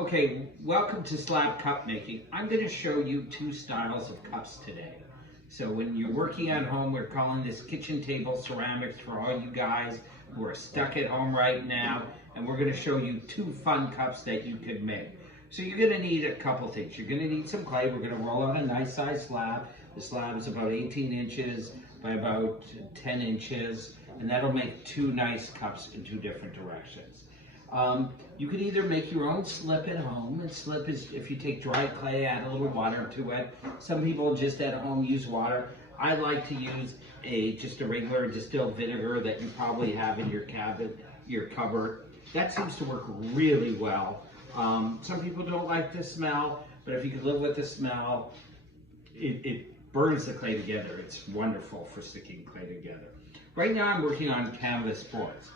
Okay, welcome to Slab Cup Making. I'm going to show you two styles of cups today. So when you're working at home, we're calling this kitchen table ceramics for all you guys who are stuck at home right now. And we're going to show you two fun cups that you could make. So you're going to need a couple things. You're going to need some clay. We're going to roll out a nice size slab. The slab is about 18 inches by about 10 inches. And that'll make two nice cups in two different directions. You could either make your own slip at home, and slip is if you take dry clay, add a little water to it. Some people just at home use water. I like to use just a regular distilled vinegar that you probably have in your cabinet, your cupboard. That seems to work really well. Some people don't like the smell, but if you can live with the smell, it burns the clay together. It's wonderful for sticking clay together. Right now I'm working on canvas boards.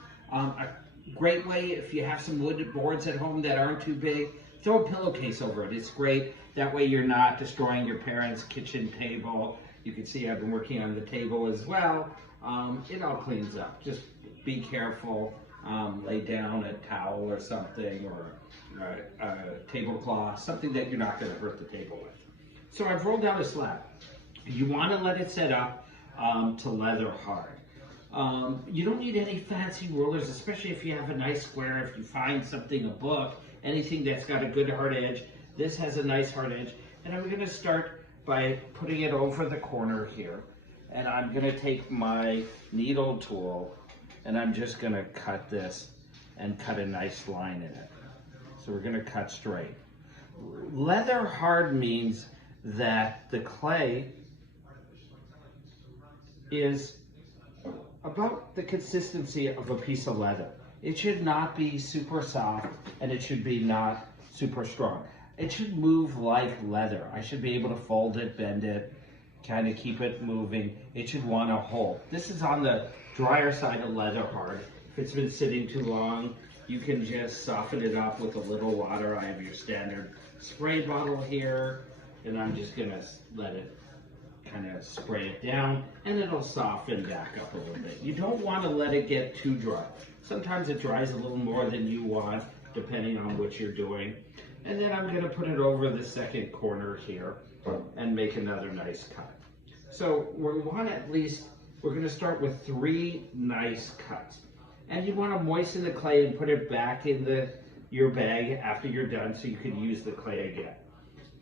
Great way, if you have some wood boards at home that aren't too big, throw a pillowcase over it. It's great. That way you're not destroying your parents' kitchen table. You can see I've been working on the table as well. It all cleans up. Just be careful. Lay down a towel or something, or a tablecloth, something that you're not going to hurt the table with. So I've rolled out a slab. You want to let it set up to leather hard. You don't need any fancy rulers, especially if you have a nice square, if you find something, a book, anything that's got a good hard edge. This has a nice hard edge. And I'm going to start by putting it over the corner here. And I'm going to take my needle tool and I'm just going to cut this and cut a nice line in it. So we're going to cut straight. Leather hard means that the clay is about the consistency of a piece of leather. It should not be super soft and it should be not super strong. It should move like leather. I should be able to fold it, bend it, kind of keep it moving. It should want to hold. This is on the drier side of leather hard. If it's been sitting too long, you can just soften it up with a little water. I have your standard spray bottle here, and I'm just gonna let it kind of spray it down and it'll soften back up a little bit. You don't want to let it get too dry. Sometimes it dries a little more than you want depending on what you're doing. And then I'm going to put it over the second corner here and make another nice cut. So we want at least, we're going to start with 3 nice cuts. And you want to moisten the clay and put it back in your bag after you're done so you can use the clay again.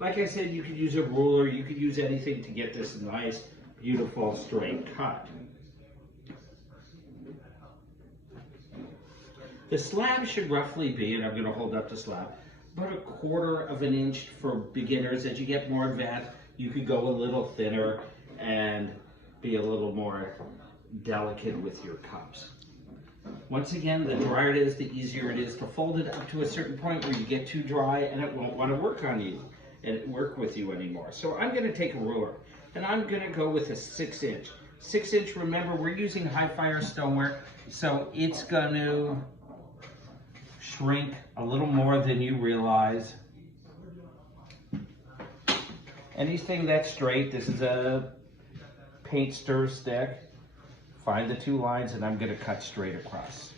Like I said, you could use a ruler, you could use anything to get this nice, beautiful, straight cut. The slab should roughly be, and I'm going to hold up the slab, about 1/4 of an inch for beginners. As you get more advanced, you could go a little thinner and be a little more delicate with your cups. Once again, the drier it is, the easier it is to fold it up to a certain point where you get too dry and it won't want to work on you and work with you anymore. So I'm going to take a ruler and I'm going to go with a 6-inch. 6-inch, remember, we're using high fire stoneware, so it's going to shrink a little more than you realize. Anything that's straight, this is a paint stir stick. Find the 2 lines and I'm going to cut straight across.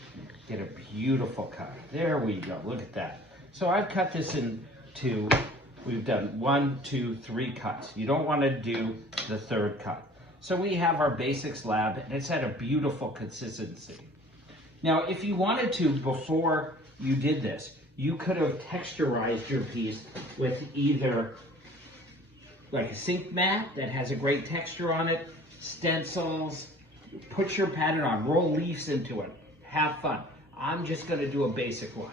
Get a beautiful cut. There we go. Look at that. So I've cut this into, we've done 1, 2, 3 cuts. You don't want to do the 3rd cut. So we have our basic slab and it's at a beautiful consistency. Now, if you wanted to, before you did this, you could have texturized your piece with either like a sink mat that has a great texture on it, stencils, put your pattern on, roll leaves into it, have fun. I'm just going to do a basic one.